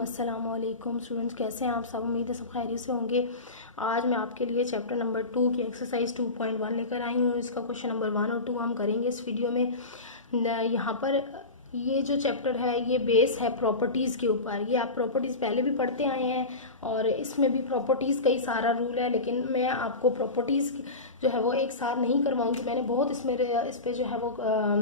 अस्सलाम वालेकुम स्टूडेंट्स, कैसे हैं आप सब। उम्मीद है सब खैरियत से होंगे। आज मैं आपके लिए चैप्टर नंबर 2 की एक्सरसाइज 2.1 लेकर आई हूँ। इसका क्वेश्चन नंबर 1 और 2 हम करेंगे इस वीडियो में। यहाँ पर ये जो चैप्टर है ये बेस है प्रॉपर्टीज़ के ऊपर। ये आप प्रॉपर्टीज़ पहले भी पढ़ते आए हैं और इसमें भी प्रॉपर्टीज़ का ही सारा रूल है, लेकिन मैं आपको प्रॉपर्टीज़ जो है वो एक साथ नहीं करवाऊंगी। मैंने बहुत इस पे जो है वो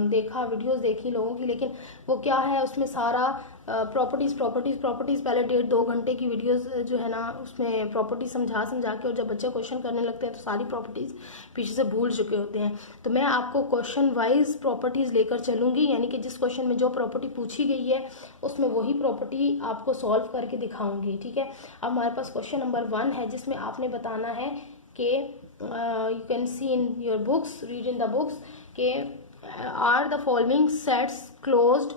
देखा, वीडियोस देखी लोगों की, लेकिन वो क्या है उसमें सारा प्रॉपर्टीज़ पहले 1.5-2 घंटे की वीडियोस जो है ना उसमें प्रॉपर्टीज समझा के, और जब बच्चे क्वेश्चन करने लगते हैं तो सारी प्रॉपर्टीज़ पीछे से भूल चुके होते हैं। तो मैं आपको क्वेश्चन वाइज प्रॉपर्टीज़ लेकर चलूंगी, यानी कि जिस क्वेश्चन में जो प्रॉपर्टी पूछी गई है उसमें वही प्रॉपर्टी आपको सॉल्व करके दिखाऊंगी। ठीक है, अब हमारे पास क्वेश्चन नंबर 1 है जिसमें आपने बताना है कि you can see in your books, read in the books के are the following sets closed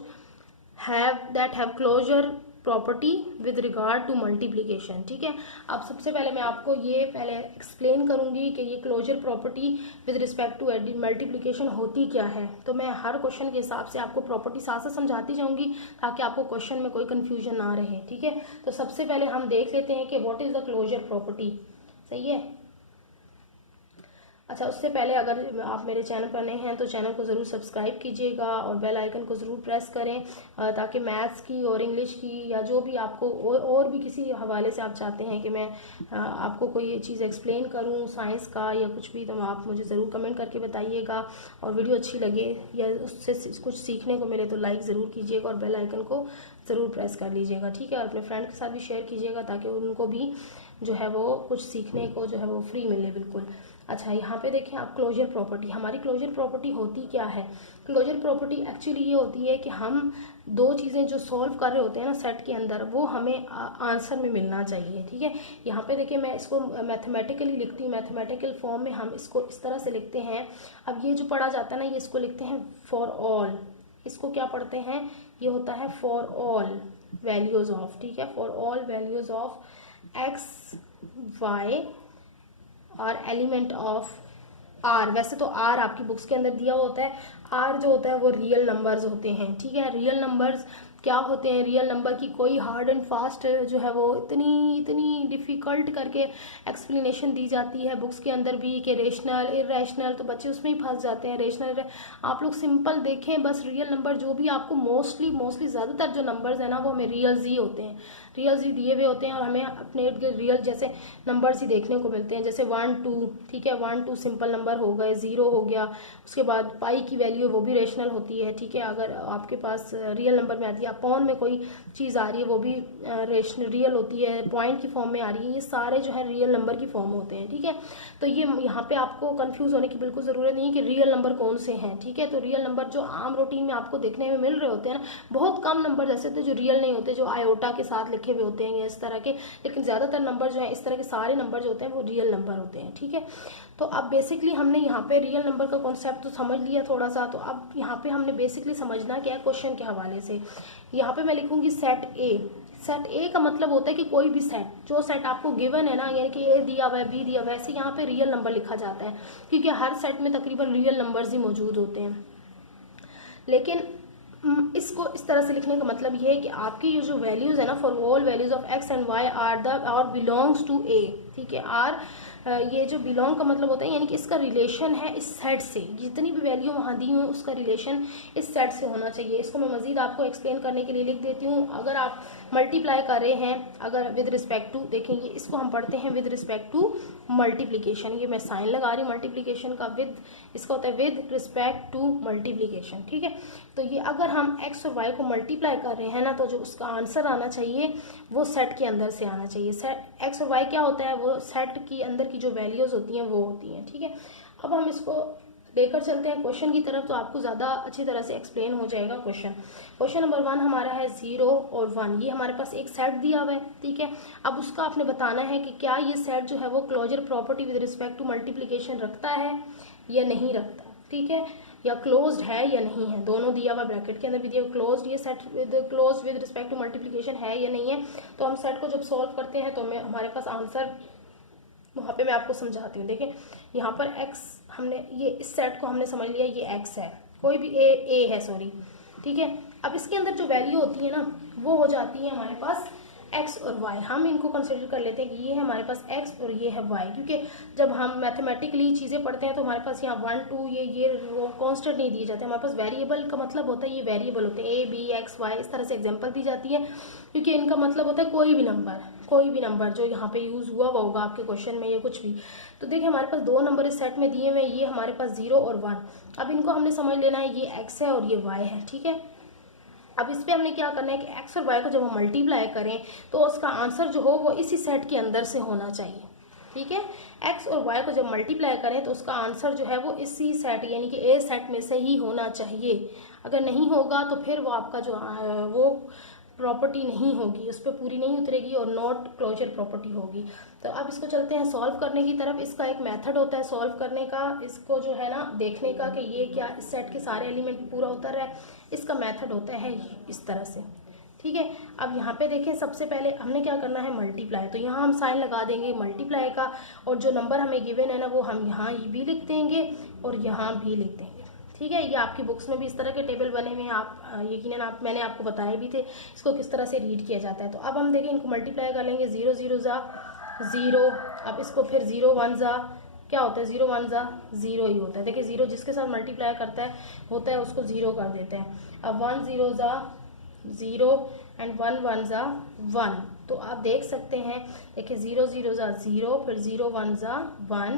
have closure property with regard to multiplication। ठीक है, अब सबसे पहले मैं आपको ये पहले एक्सप्लेन करूंगी कि ये closure property with respect to multiplication होती क्या है। तो मैं हर क्वेश्चन के हिसाब से आपको प्रॉपर्टी साथ साथ समझाती जाऊंगी ताकि आपको क्वेश्चन में कोई कंफ्यूजन ना रहे। ठीक है, तो सबसे पहले हम देख लेते हैं कि what is the closure property. सही है। अच्छा, उससे पहले अगर आप मेरे चैनल पर नए हैं तो चैनल को ज़रूर सब्सक्राइब कीजिएगा और बेल आइकन को ज़रूर प्रेस करें ताकि मैथ्स की और इंग्लिश की या जो भी आपको और भी किसी हवाले से आप चाहते हैं कि मैं आपको कोई चीज़ एक्सप्लेन करूं, साइंस का या कुछ भी, तो आप मुझे ज़रूर कमेंट करके बताइएगा। और वीडियो अच्छी लगे या उससे कुछ सीखने को मिले तो लाइक ज़रूर कीजिएगा और बेल आइकन को ज़रूर प्रेस कर लीजिएगा। ठीक है, और अपने फ्रेंड के साथ भी शेयर कीजिएगा ताकि उनको भी जो है वो कुछ सीखने को जो है वो फ्री मिले बिल्कुल। अच्छा, यहाँ पे देखें आप क्लोजर प्रॉपर्टी। हमारी क्लोजर प्रॉपर्टी होती क्या है। क्लोजर प्रॉपर्टी एक्चुअली ये होती है कि हम दो चीज़ें जो सॉल्व कर रहे होते हैं ना सेट के अंदर, वो हमें आंसर में मिलना चाहिए। ठीक है, यहाँ पे देखिए मैं इसको मैथमेटिकली लिखती हूँ, मैथमेटिकल फॉर्म में हम इसको इस तरह से लिखते हैं। अब ये जो पढ़ा जाता है ना, ये इसको लिखते हैं फॉर ऑल। इसको क्या पढ़ते हैं, ये होता है फॉर ऑल वैल्यूज ऑफ। ठीक है, for all values of x y और एलिमेंट ऑफ आर। वैसे तो आर आपकी बुक्स के अंदर दिया होता है, आर जो होता है वो रियल नंबर्स होते हैं। ठीक है, रियल नंबर्स क्या होते हैं, रियल नंबर की कोई हार्ड एंड फास्ट जो है वो इतनी डिफिकल्ट करके एक्सप्लेनेशन दी जाती है बुक्स के अंदर भी कि रेशनल इरेशनल, तो बच्चे उसमें ही फंस जाते हैं। रेशनल आप लोग सिंपल देखें, बस रियल नंबर जो भी आपको मोस्टली ज़्यादातर जो नंबर्स है ना वो हमें रियल्स ही होते हैं, रियल्स ही दिए हुए होते हैं और हमें अपने रियल जैसे नंबर्स ही देखने को मिलते हैं, जैसे 1 2। ठीक है, 1 2 सिंपल नंबर हो गए, 0 हो गया, उसके बाद पाई की वैल्यू वो भी रेशनल होती है। ठीक है, अगर आपके पास रियल नंबर में आती है, अपॉन में कोई चीज़ आ रही है वो भी रेशनल रियल होती है, पॉइंट की फॉर्म में आ रही है, ये सारे जो है रियल नंबर की फॉर्म होते हैं। ठीक है, तो ये यहाँ पे आपको कंफ्यूज होने की बिल्कुल ज़रूरत नहीं है कि रियल नंबर कौन से हैं। ठीक है, तो रियल नंबर जो आम रूटीन में आपको देखने में मिल रहे होते हैं ना, बहुत कम नंबर ऐसे होते हैं जो रियल नहीं होते, जो आयोटा के साथ लिखे हुए होते हैं या इस तरह के, लेकिन ज़्यादातर नंबर जो है इस तरह के सारे नंबर जो होते हैं वो रियल नंबर होते हैं। ठीक है, तो अब बेसिकली हमने यहाँ पे रियल नंबर का कॉन्सेप्ट तो समझ लिया थोड़ा सा, तो अब यहाँ पे हमने बेसिकली समझना क्या है क्वेश्चन के हवाले से। यहाँ पे मैं लिखूंगी सेट ए। सेट ए का मतलब होता है कि कोई भी सेट, जो सेट आपको गिवन है ना, यानी कि ए दिया हुआ है, बी दिया हुआ है, ऐसे यहाँ पे रियल नंबर लिखा जाता है क्योंकि हर सेट में तकरीबन रियल नंबर्स ही मौजूद होते हैं। लेकिन इसको इस तरह से लिखने का मतलब ये है कि आपकी ये जो वैल्यूज है ना, for all values of x and y are the और बिलोंग्स टू ए। ठीक है, आर ये जो बिलोंग का मतलब होता है यानी कि इसका रिलेशन है इस सेट से, जितनी भी वैल्यू वहाँ दी हुई उसका रिलेशन इस सेट से होना चाहिए। इसको मैं मजीद आपको एक्सप्लेन करने के लिए लिख देती हूँ। अगर आप मल्टीप्लाई कर रहे हैं, अगर विद रिस्पेक्ट टू, देखेंगे इसको हम पढ़ते हैं विद रिस्पेक्ट टू मल्टीप्लीकेशन। ये मैं साइन लगा रही हूँ मल्टीप्लीकेशन का, विद इसका होता है विद रिस्पेक्ट टू मल्टीप्लीकेशन। ठीक है, तो ये अगर हम एक्स और वाई को मल्टीप्लाई कर रहे हैं ना, तो जो उसका आंसर आना चाहिए वो सेट के अंदर से आना चाहिए। सेट एक्स और वाई क्या होता है, वो सेट की अंदर की जो वैल्यूज होती हैं वो होती हैं। ठीक है, अब हम इसको लेकर चलते हैं क्वेश्चन की तरफ, तो आपको ज़्यादा अच्छी तरह से एक्सप्लेन हो जाएगा क्वेश्चन। क्वेश्चन नंबर 1 हमारा है 0 और 1। ये हमारे पास एक सेट दिया हुआ है। ठीक है, अब उसका आपने बताना है कि क्या ये सेट जो है वो closure property with respect to multiplication रखता है या नहीं रखता। ठीक है, या क्लोज्ड है या नहीं है, दोनों दिया हुआ, ब्रैकेट के अंदर भी दिया क्लोज्ड, ये set close with respect to multiplication है या नहीं है। तो हम सेट को जब सॉल्व करते हैं तो हमारे पास आंसर वहाँ पे मैं आपको समझाती हूँ। देखिए यहाँ पर x, हमने ये इस सेट को हमने समझ लिया ये x है, कोई भी a है सॉरी। ठीक है, अब इसके अंदर जो वैल्यू होती है ना वो हो जाती है हमारे पास एक्स और वाई, हम इनको कंसिडर कर लेते हैं कि ये है हमारे पास एक्स और ये है वाई, क्योंकि जब हम मैथमेटिकली चीज़ें पढ़ते हैं तो हमारे पास यहाँ 1 2 ये कांस्टेंट नहीं दिए जाते, हमारे पास वेरिएबल का मतलब होता है ये वेरिएबल होते हैं, ए बी एक्स वाई, इस तरह से एग्जांपल दी जाती है, क्योंकि इनका मतलब होता है कोई भी नंबर जो यहाँ पे यूज़ हुआ होगा आपके क्वेश्चन में, ये कुछ भी। तो देखिए हमारे पास 2 नंबर इस सेट में दिए हुए, ये हमारे पास 0 और 1। अब इनको हमने समझ लेना है, ये एक्स है और ये वाई है, ठीक है। अब इस पे हमने क्या करना है कि एक्स और वाई को जब हम मल्टीप्लाई करें तो उसका आंसर जो हो वो इसी सेट के अंदर से होना चाहिए, ठीक है। एक्स और वाई को जब मल्टीप्लाई करें तो उसका आंसर जो है वो इसी सेट यानी कि ए सेट में से ही होना चाहिए। अगर नहीं होगा तो फिर वो आपका जो वो प्रॉपर्टी नहीं होगी, उस पर पूरी नहीं उतरेगी और नॉट क्लोजर प्रॉपर्टी होगी। तो अब इसको चलते हैं सॉल्व करने की तरफ। इसका एक मेथड होता है सॉल्व करने का, इसको जो है ना देखने का कि ये क्या इस सेट के सारे एलिमेंट पूरा उतर रहा है, इसका मेथड होता है इस तरह से, ठीक है। अब यहाँ पे देखें, सबसे पहले हमने क्या करना है मल्टीप्लाई, तो यहाँ हम साइन लगा देंगे मल्टीप्लाई का, और जो नंबर हमें गिवन है ना वो हम यहाँ भी लिख देंगे और यहाँ भी लिख देंगे, ठीक है। ये आपकी बुक्स में भी इस तरह के टेबल बने हुए हैं, आप यकीनन मैंने आपको बताए भी थे इसको किस तरह से रीड किया जाता है। तो अब हम देखें इनको मल्टीप्लाई कर लेंगे, 0 0 ज़ा 0, अब इसको फिर 0 1 ज़ा क्या होता है, 0 1 ज़ा 0 ही होता है। देखिए 0 जिसके साथ मल्टीप्लाई करता है होता है उसको 0 कर देते हैं। अब 1 0 ज़ा 0 एंड 1 1 ज़ा 1, तो आप देख सकते हैं, देखिए 0 0 ज़ा 0, फिर 0 1 ज़ा 1,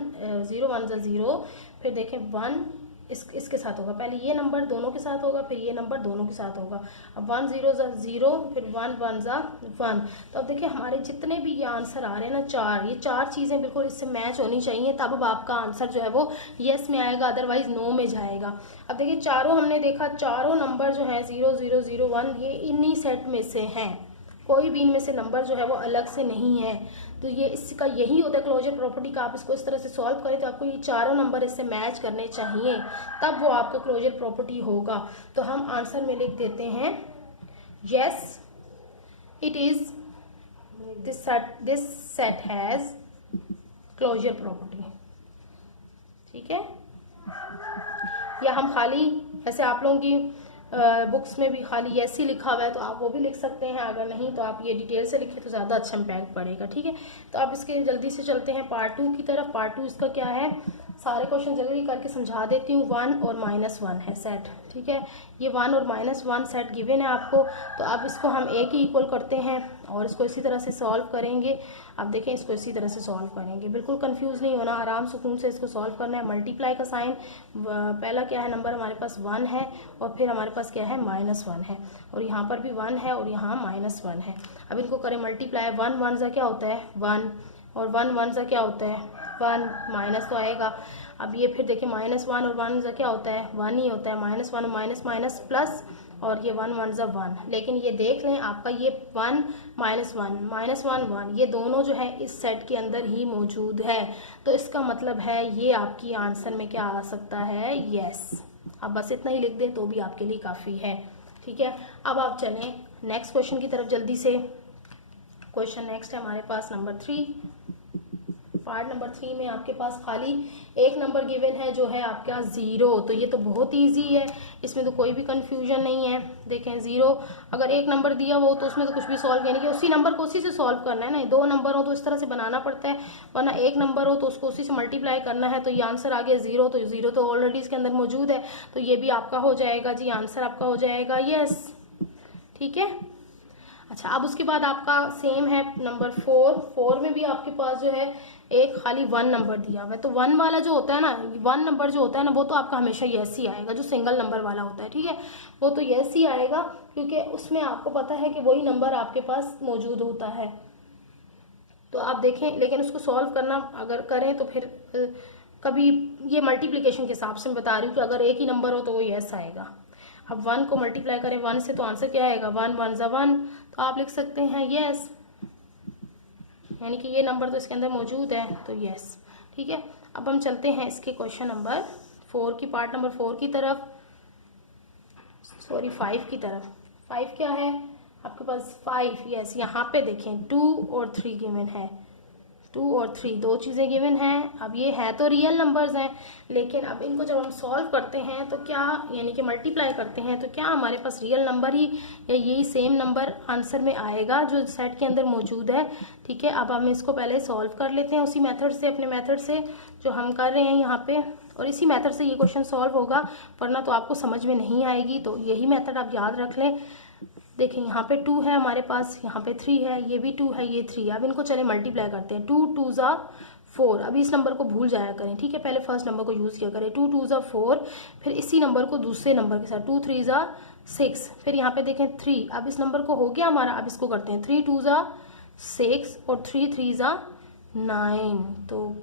0 1 ज़ा 0, फिर देखें 1 इसके साथ होगा, पहले ये नंबर दोनों के साथ होगा, फिर ये नंबर दोनों के साथ होगा। अब 1 0 ज़ा 0, फिर 1 1 ज़ा 1। तो अब देखिए हमारे जितने भी ये आंसर आ रहे हैं ना, ये चार चीज़ें बिल्कुल इससे मैच होनी चाहिए, तब अब आपका आंसर जो है वो येस में आएगा, अदरवाइज नो में जाएगा। अब देखिए चारों हमने देखा, चारों नंबर जो है 0 0 0 1 ये इन्हीं सेट में से हैं, कोई भी इनमें से नंबर जो है वो अलग से नहीं है। तो ये इसका यही होता है क्लोजर प्रॉपर्टी का, आप इसको इस तरह से सॉल्व करें तो आपको ये चारों नंबर इससे मैच करने चाहिए, तब वो आपका क्लोजर प्रॉपर्टी होगा। तो हम आंसर में लिख देते हैं yes it is this set has closure property, ठीक है। या हम खाली ऐसे आप लोगों की बुक्स में भी खाली यस ही लिखा हुआ है तो आप वो भी लिख सकते हैं, अगर नहीं तो आप ये डिटेल से लिखें तो ज़्यादा अच्छा इम्पैक्ट पड़ेगा, ठीक है। तो अब इसके जल्दी से चलते हैं पार्ट 2 की तरफ। पार्ट 2 इसका क्या है, सारे क्वेश्चन जल्दी करके समझा देती हूँ। 1 और -1 है सेट, ठीक है। ये 1 और -1 सेट गिवन है आपको, तो अब इसको हम ए की इक्वल करते हैं और इसको इसी तरह से सॉल्व करेंगे। अब देखें इसको इसी तरह से सॉल्व करेंगे, बिल्कुल कंफ्यूज नहीं होना, आराम सुकून से इसको सॉल्व करना है। मल्टीप्लाई का साइन, पहला क्या है नंबर हमारे पास 1 है और फिर हमारे पास क्या है -1 है, और यहाँ पर भी 1 है और यहाँ -1 है। अब इनको करें मल्टीप्लाई, 1 1 सा क्या होता है 1, और 1 1 सा क्या होता है 1, माइनस तो आएगा। अब ये फिर देखिए -1 और 1 सा क्या होता है 1 ही होता है, -1 और माइनस माइनस प्लस, और ये 1 1 ज़ा 1। लेकिन ये देख लें आपका ये 1 -1 1 ये दोनों जो है इस सेट के अंदर ही मौजूद है, तो इसका मतलब है ये आपकी आंसर में क्या आ सकता है यस। अब बस इतना ही लिख दें तो भी आपके लिए काफ़ी है, ठीक है। अब आप चलें नेक्स्ट क्वेश्चन की तरफ जल्दी से। क्वेश्चन नेक्स्ट है हमारे पास नंबर 3। पार्ट नंबर 3 में आपके पास खाली एक नंबर गिवन है जो है आपका 0, तो ये तो बहुत इजी है, इसमें तो कोई भी कंफ्यूजन नहीं है। देखें 0 अगर एक नंबर दिया हो तो उसमें तो कुछ भी सॉल्व यानी कि उसी नंबर को उसी से सॉल्व करना है ना, 2 नंबर हो तो इस तरह से बनाना पड़ता है, वरना एक नंबर हो तो उसको उसी से मल्टीप्लाई करना है। तो ये आंसर आ गया 0, तो 0 तो ऑलरेडी इसके अंदर मौजूद है, तो ये भी आपका हो जाएगा जी, आंसर आपका हो जाएगा यस, ठीक है। अच्छा अब उसके बाद आपका सेम है नंबर 4 में भी आपके पास जो है एक खाली 1 नंबर दिया हुआ है, तो 1 वाला जो होता है ना, 1 नंबर जो होता है ना वो तो आपका हमेशा यस ही आएगा, जो सिंगल नंबर वाला होता है, ठीक है, वो तो यस ही आएगा, क्योंकि उसमें आपको पता है कि वही नंबर आपके पास मौजूद होता है। तो आप देखें, लेकिन उसको सॉल्व करना अगर करें तो फिर कभी ये मल्टीप्लिकेशन के हिसाब से मैं बता रही हूँ कि अगर एक ही नंबर हो तो वो यस आएगा। अब 1 को मल्टीप्लाई करें 1 से तो आंसर क्या आएगा 1 1 ज़ा 1, तो आप लिख सकते हैं यस, यानी कि ये नंबर तो इसके अंदर मौजूद है, तो यस, ठीक है। अब हम चलते हैं इसके क्वेश्चन नंबर 4 की, पार्ट नंबर 4 की तरफ, सॉरी 5 की तरफ। 5 क्या है आपके पास 5, यस, यहाँ पे देखें 2 और 3 गिवन है, 2 और 3 दो चीज़ें गिवन हैं। अब ये है तो रियल नंबर्स हैं, लेकिन अब इनको जब हम सॉल्व करते हैं तो क्या, यानी कि मल्टीप्लाई करते हैं, तो क्या हमारे पास रियल नंबर ही या यही सेम नंबर आंसर में आएगा जो सेट के अंदर मौजूद है। ठीक है, अब हम इसको पहले सॉल्व कर लेते हैं उसी मेथड से, अपने मेथड से जो हम कर रहे हैं यहाँ पे, और इसी मेथड से ये क्वेश्चन सॉल्व होगा, वरना तो आपको समझ में नहीं आएगी। तो यही मेथड आप याद रख लें। देखें यहाँ पे 2 है हमारे पास, यहाँ पे 3 है, ये भी 2 है, ये 3 है। अब इनको चले मल्टीप्लाई करते हैं। 2 2 ज़ा 4। अभी इस नंबर को भूल जाया करें, ठीक है, पहले फर्स्ट नंबर को यूज़ किया करें। 2 2 ज़ा 4, फिर इसी नंबर को दूसरे नंबर के साथ 2 3 ज़ा 6, फिर यहाँ पे देखें 3। अब इस नंबर को हो गया हमारा, अब इसको करते हैं 3 2 ज़ा 6 और 3 3 ज़ा 9। तो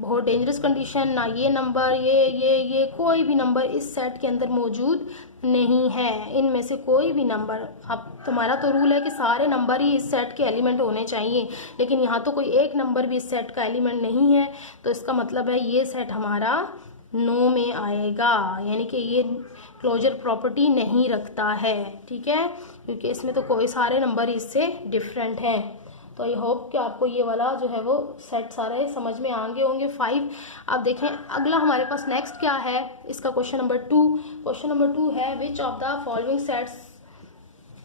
बहुत डेंजरस कंडीशन, ना ये नंबर ये कोई भी नंबर इस सेट के अंदर मौजूद नहीं है। इनमें से कोई भी नंबर, अब तुम्हारा तो रूल है कि सारे नंबर ही इस सेट के एलिमेंट होने चाहिए, लेकिन यहाँ तो कोई एक नंबर भी इस सेट का एलिमेंट नहीं है, तो इसका मतलब है ये सेट हमारा नो में आएगा, यानी कि ये क्लोजर प्रॉपर्टी नहीं रखता है। ठीक है, क्योंकि इसमें तो कोई सारे नंबर इससे डिफरेंट हैं। तो आई होप कि आपको ये वाला जो है वो सेट सारे समझ में आएंगे होंगे 5। अब देखें अगला हमारे पास नेक्स्ट क्या है, इसका क्वेश्चन नंबर 2। क्वेश्चन नंबर 2 है which of the following sets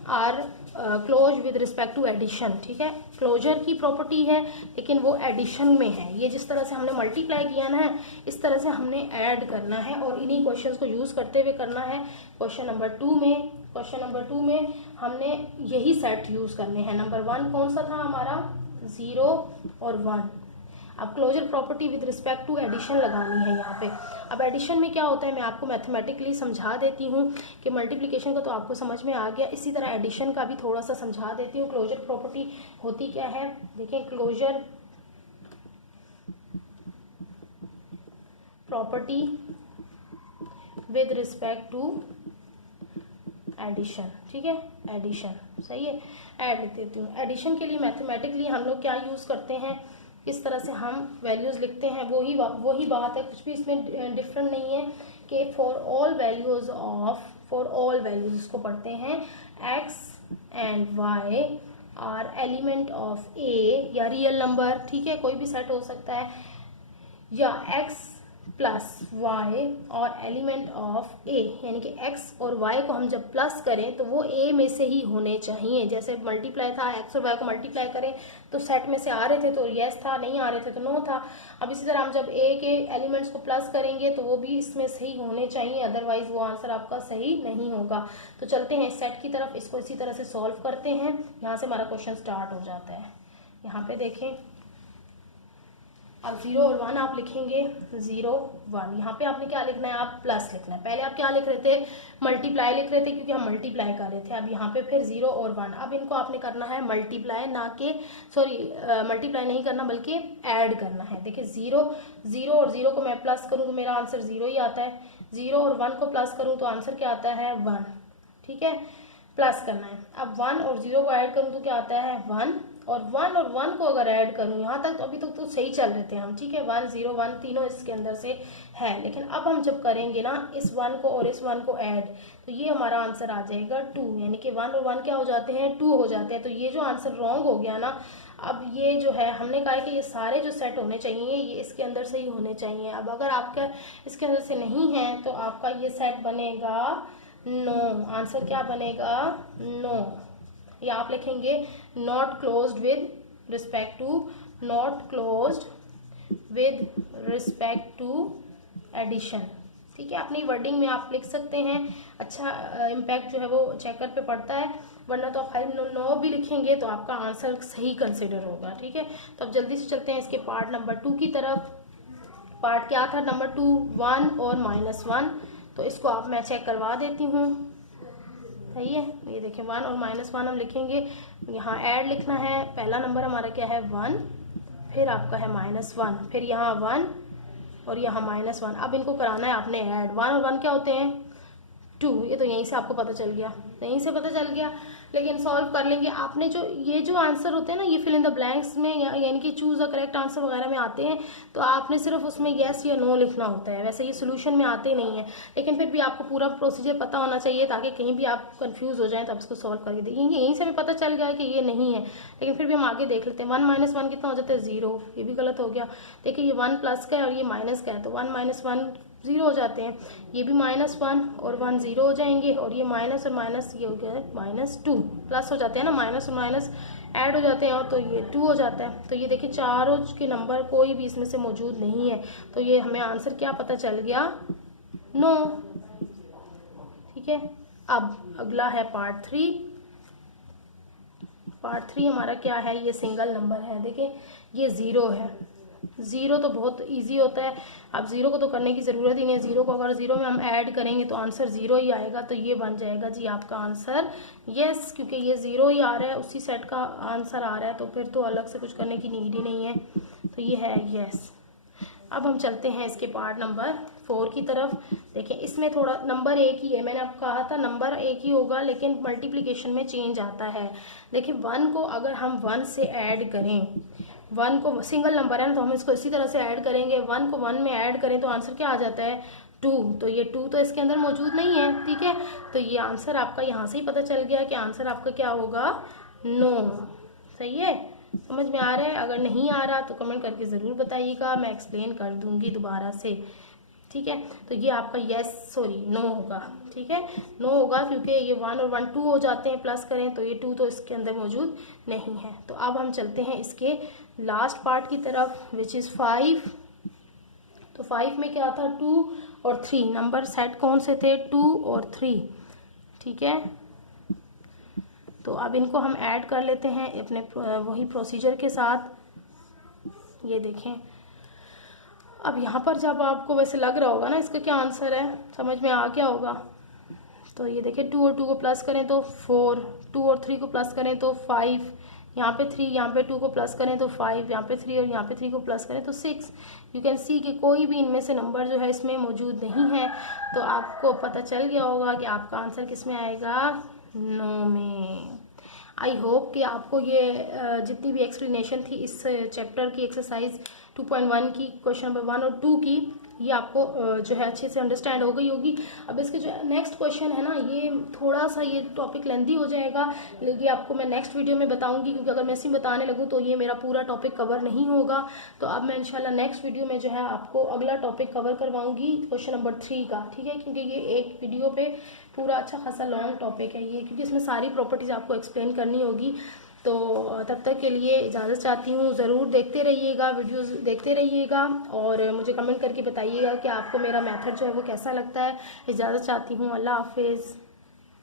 are close with respect to addition. ठीक है, क्लोजर की प्रॉपर्टी है लेकिन वो एडिशन में है। ये जिस तरह से हमने मल्टीप्लाई किया ना, इस तरह से हमने ऐड करना है और इन्हीं क्वेश्चंस को यूज करते हुए करना है। क्वेश्चन नंबर 2 में, क्वेश्चन नंबर 2 में हमने यही सेट यूज करने हैं। नंबर 1 कौन सा था हमारा, 0 और 1। अब closure property with respect to addition लगानी है यहाँ पे। अब एडिशन में क्या होता है मैं आपको मैथमेटिकली समझा देती हूँ कि मल्टीप्लिकेशन का तो आपको समझ में आ गया, इसी तरह एडिशन का भी थोड़ा सा समझा देती हूँ। क्लोजर प्रॉपर्टी होती क्या है, देखें, closure property with respect to addition. ठीक है, एडिशन सही है, ऐड लिख देती हूँ। एडिशन के लिए मैथमेटिकली हम लोग क्या यूज़ करते हैं, इस तरह से हम वैल्यूज़ लिखते हैं, वही बात है, कुछ भी इसमें डिफरेंट नहीं है कि for all values of, for all values इसको पढ़ते हैं, x and y are element of a या रियल नंबर। ठीक है, कोई भी सेट हो सकता है, या x प्लस y और एलिमेंट ऑफ a, यानी कि x और y को हम जब प्लस करें तो वो a में से ही होने चाहिए। जैसे मल्टीप्लाई था, x और y को मल्टीप्लाई करें तो सेट में से आ रहे थे तो yes था, नहीं आ रहे थे तो नो था। अब इसी तरह हम जब a के एलिमेंट्स को प्लस करेंगे तो वो भी इसमें सही होने चाहिए, अदरवाइज वो आंसर आपका सही नहीं होगा। तो चलते हैं इस सेट की तरफ, इसको इसी तरह से सॉल्व करते हैं। यहाँ से हमारा क्वेश्चन स्टार्ट हो जाता है। यहाँ पे देखें, अब 0 और 1 आप लिखेंगे, 0 1। यहाँ पे आपने क्या लिखना है, आप प्लस लिखना है। पहले आप क्या लिख रहे थे, मल्टीप्लाई लिख रहे थे क्योंकि हम मल्टीप्लाई कर रहे थे। अब यहाँ पे फिर 0 और 1, अब इनको आपने करना है मल्टीप्लाई, ना कि मल्टीप्लाई नहीं करना बल्कि ऐड करना है। देखिए 0 और 0 को मैं प्लस करूँ तो मेरा आंसर 0 ही आता है, 0 और 1 को प्लस करूँ तो आंसर क्या आता है, 1। ठीक है, प्लस करना है। अब 1 और 0 को ऐड करूँ तो क्या आता है, 1, और 1 और 1 को अगर ऐड करूँ, यहाँ तक तो अभी तक तो सही चल रहे थे हम। ठीक है, 1 0 1 तीनों इसके अंदर से है, लेकिन अब हम जब करेंगे ना इस 1 को और इस 1 को ऐड, तो ये हमारा आंसर आ जाएगा 2, यानी कि 1 और 1 क्या हो जाते हैं, 2 हो जाते हैं। तो ये जो आंसर रॉन्ग हो गया ना, अब ये जो है हमने कहा कि ये सारे जो सेट होने चाहिए ये इसके अंदर से ही होने चाहिए। अब अगर आपका इसके अंदर से नहीं है तो आपका ये सेट बनेगा नो, आंसर क्या बनेगा, नो। या आप लिखेंगे not closed with respect to, not closed with respect to addition. ठीक है, अपनी वर्डिंग में आप लिख सकते हैं, अच्छा इम्पैक्ट जो है वो चेकर पे पड़ता है, वरना तो आप 5 9 भी लिखेंगे तो आपका आंसर सही कंसिडर होगा। ठीक है, तो अब जल्दी से चलते हैं इसके पार्ट नंबर 2 की तरफ। पार्ट क्या था नंबर 2, 1 और -1, तो इसको आप मैं चेक करवा देती हूँ। सही है, ये देखें 1 और -1 हम लिखेंगे, यहाँ ऐड लिखना है। पहला नंबर हमारा क्या है, 1, फिर आपका है -1, फिर यहाँ 1 और यहाँ -1। अब इनको कराना है आपने ऐड। 1 और 1 क्या होते हैं, 2। ये तो यहीं से आपको पता चल गया, यहीं से पता चल गया, लेकिन सॉल्व कर लेंगे। आपने जो ये जो आंसर होते हैं ना, ये फिल इन द ब्लैंक्स में यानी कि चूज द करेक्ट आंसर वगैरह में आते हैं, तो आपने सिर्फ उसमें येस या नो लिखना होता है। वैसे ये सोल्यूशन में आते नहीं है, लेकिन फिर भी आपको पूरा प्रोसीजर पता होना चाहिए ताकि कहीं भी आप कंफ्यूज हो जाएं तो आप इसको सॉल्व करके देखेंगे। यहीं से हमें पता चल गया कि ये नहीं है, लेकिन फिर भी हम आगे देख लेते हैं। 1 - 1 कितना हो जाता है 0, ये भी गलत हो गया। देखिए ये 1 प्लस का है और ये माइनस का है, तो 1 - 1 0 हो जाते हैं। ये भी -1 और 1 0 हो जाएंगे, और ये माइनस और माइनस ये हो गया है -2, प्लस हो जाते हैं ना, माइनस और माइनस ऐड हो जाते हैं, और तो ये 2 हो जाता है। तो ये देखिए चारों के नंबर कोई भी इसमें से मौजूद नहीं है, तो ये हमें आंसर क्या पता चल गया, नो। ठीक है, अब अगला है पार्ट 3। पार्ट 3 हमारा क्या है, ये सिंगल नंबर है। देखिए ये 0 है। 0 तो बहुत इजी होता है, अब 0 को तो करने की ज़रूरत ही नहीं है। 0 को अगर 0 में हम ऐड करेंगे तो आंसर 0 ही आएगा, तो ये बन जाएगा जी आपका आंसर यस, क्योंकि ये 0 ही आ रहा है, उसी सेट का आंसर आ रहा है, तो फिर तो अलग से कुछ करने की नीड ही नहीं है, तो ये है यस। अब हम चलते हैं इसके पार्ट नंबर 4 की तरफ। देखिए इसमें थोड़ा नंबर एक ही है, मैंने आपको कहा था नंबर एक ही होगा, लेकिन मल्टीप्लिकेशन में चेंज आता है। देखिए 1 को अगर हम 1 से ऐड करें, 1 को सिंगल नंबर है ना, तो हम इसको इसी तरह से ऐड करेंगे। 1 को 1 में ऐड करें तो आंसर क्या आ जाता है 2, तो ये 2 तो इसके अंदर मौजूद नहीं है। ठीक है, तो ये आंसर आपका यहाँ से ही पता चल गया कि आंसर आपका क्या होगा, नो। सही है, समझ में आ रहा है? अगर नहीं आ रहा तो कमेंट करके ज़रूर बताइएगा, मैं एक्सप्लेन कर दूंगी दोबारा से। ठीक है, तो ये आपका नो होगा। ठीक है, नो होगा क्योंकि ये 1 और 1 2 हो जाते हैं, प्लस करें तो ये 2 तो इसके अंदर मौजूद नहीं है। तो अब हम चलते हैं इसके लास्ट पार्ट की तरफ, विच इज़ 5। तो 5 में क्या था, 2 और 3 नंबर सेट कौन से थे, 2 और 3। ठीक है, तो अब इनको हम ऐड कर लेते हैं अपने वही प्रोसीजर के साथ। ये देखें, अब यहाँ पर जब आपको वैसे लग रहा होगा ना इसका क्या आंसर है, समझ में आ गया होगा। तो ये देखिए 2 और 2 को प्लस करें तो 4, 2 और 3 को प्लस करें तो 5, यहाँ पे 3, यहाँ पे 2 को प्लस करें तो 5, यहाँ पे 3 और यहाँ पे 3 को प्लस करें तो 6। यू कैन सी कि कोई भी इनमें से नंबर जो है इसमें मौजूद नहीं है, तो आपको पता चल गया होगा कि आपका आंसर किस में आएगा, नो में। आई होप कि आपको ये जितनी भी एक्सप्लेनेशन थी इस चैप्टर की एक्सरसाइज 2.1 की क्वेश्चन नंबर 1 और 2 की, ये आपको जो है अच्छे से अंडरस्टैंड हो गई होगी। अब इसके जो नेक्स्ट क्वेश्चन है ना, ये थोड़ा सा ये टॉपिक लेंदी हो जाएगा, लेकिन आपको मैं नेक्स्ट वीडियो में बताऊंगी, क्योंकि अगर मैं इसी में बताने लगूँ तो ये मेरा पूरा टॉपिक कवर नहीं होगा। तो अब मैं इंशाल्लाह नेक्स्ट वीडियो में जो है आपको अगला टॉपिक कवर करवाऊंगी, क्वेश्चन नंबर 3 का। ठीक है, क्योंकि ये एक वीडियो पे पूरा अच्छा खासा लॉन्ग टॉपिक है ये, क्योंकि इसमें सारी प्रॉपर्टीज आपको एक्सप्लेन करनी होगी। तो तब तक के लिए इजाज़त चाहती हूँ। ज़रूर देखते रहिएगा, वीडियोस देखते रहिएगा, और मुझे कमेंट करके बताइएगा कि आपको मेरा मेथड जो है वो कैसा लगता है। इजाज़त चाहती हूँ, अल्लाह हाफिज़।